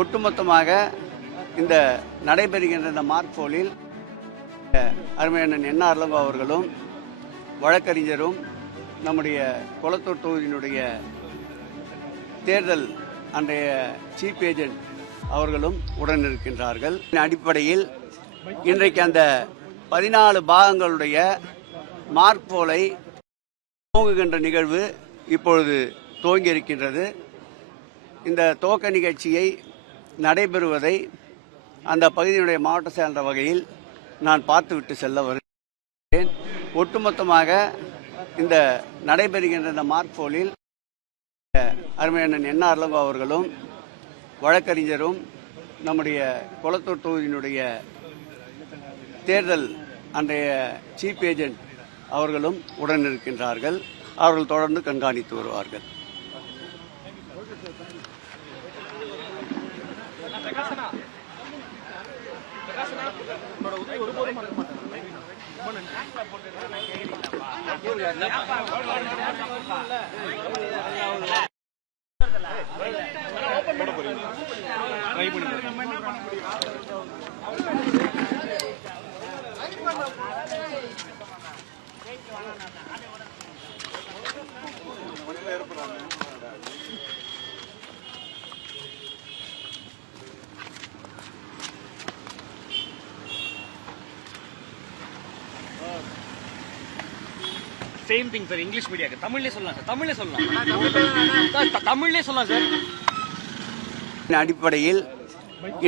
ஒட்டுமொத்தமாக இந்த நடைபெறுகின்ற இந்த மார்க்போலில் அருமையண்ணன் என்ஆர் இளங்கோ அவர்களும் வழக்கறிஞரும் நம்முடைய கொளத்தூர் தொகுதியினுடைய தேர்தல் அன்றைய சீஃப் ஏஜென்ட் அவர்களும் உடன் இருக்கின்றார்கள். அடிப்படையில் இன்றைக்கு அந்த 14 பாகங்களுடைய மார்க்போலை துவங்குகின்ற நிகழ்வு இப்பொழுது துவங்கி இருக்கின்றது. இந்த துவக்க நிகழ்ச்சியை நடைபெறுவதை அந்த பகுதியினுடைய மாவட்ட செயலர் வகையில் நான் பார்த்துவிட்டு செல்ல வருகிறேன். ஒட்டுமொத்தமாக இந்த நடைபெறுகின்ற இந்த மார்க்போலில் அருமையண்ணன் என்ஆர் இளங்கோ அவர்களும் வழக்கறிஞரும் நம்முடைய கொளத்தூர் தொகுதியினுடைய தேர்தல் அன்றைய சீஃப் ஏஜென்ட் அவர்களும் உடன் இருக்கின்றார்கள். அவர்கள் தொடர்ந்து கண்காணித்து வருவார்கள். Same thing sir. இங்கிலீஷ் மீடியாக்கு தமிழ்லேயே சொல்லலாம் சார். தமிழ்லேயே சொல்லலாம் சார். அடிப்படையில்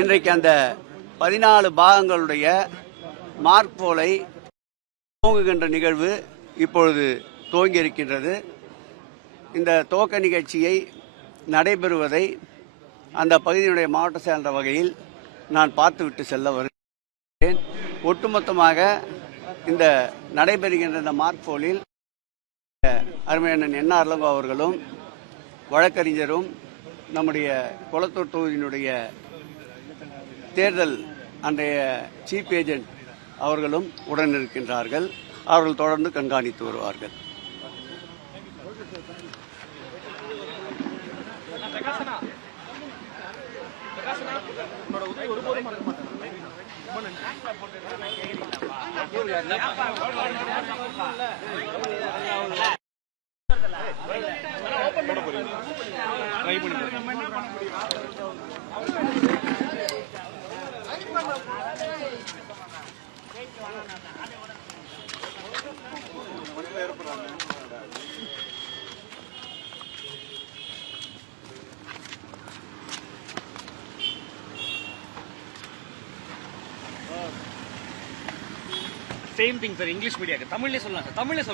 இன்றைக்கு அந்த 14 பாகங்களுடைய மார்க்போலை துவங்குகின்ற நிகழ்வு இப்பொழுது துவங்கி இருக்கின்றது. இந்த துவக்க நிகழ்ச்சியை நடைபெறுவதை அந்த பகுதியினுடைய மாவட்ட செயலர் வகையில் நான் பார்த்துவிட்டு செல்ல வருகிறேன். ஒட்டுமொத்தமாக இந்த நடைபெறுகின்ற இந்த மார்க்போலில் அருமையண்ணன் என்ஆர் இளங்கோ அவர்களும் வழக்கறிஞரும் நம்முடைய கொளத்தூர் தொகுதியினுடைய தேர்தல் அன்றைய சீஃப் ஏஜென்ட் அவர்களும் உடன் இருக்கின்றார்கள். அவர்கள் தொடர்ந்து கண்காணித்து வருவார்கள். Same thing sir. இங்கிலீஷ் மீடியாக்கு தமிழ்லேயே சொல்லலாம் சார். தமிழ்லேயே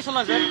சொல்லலாம் சார்.